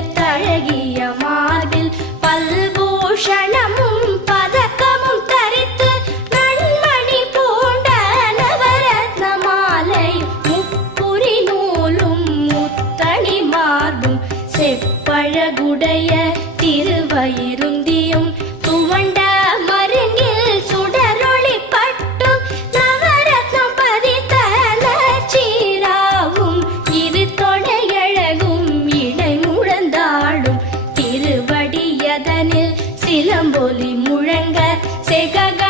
மிகத்தழகிய மார்பில் பல்பூஷணமும் பதக்கமும் தரித்து நன்மணி பூண்ட நவரத்ன மாலை முப்புரி நூலும் முத்தணி மார்பும் செப்பழகுடைய முழங்க செகக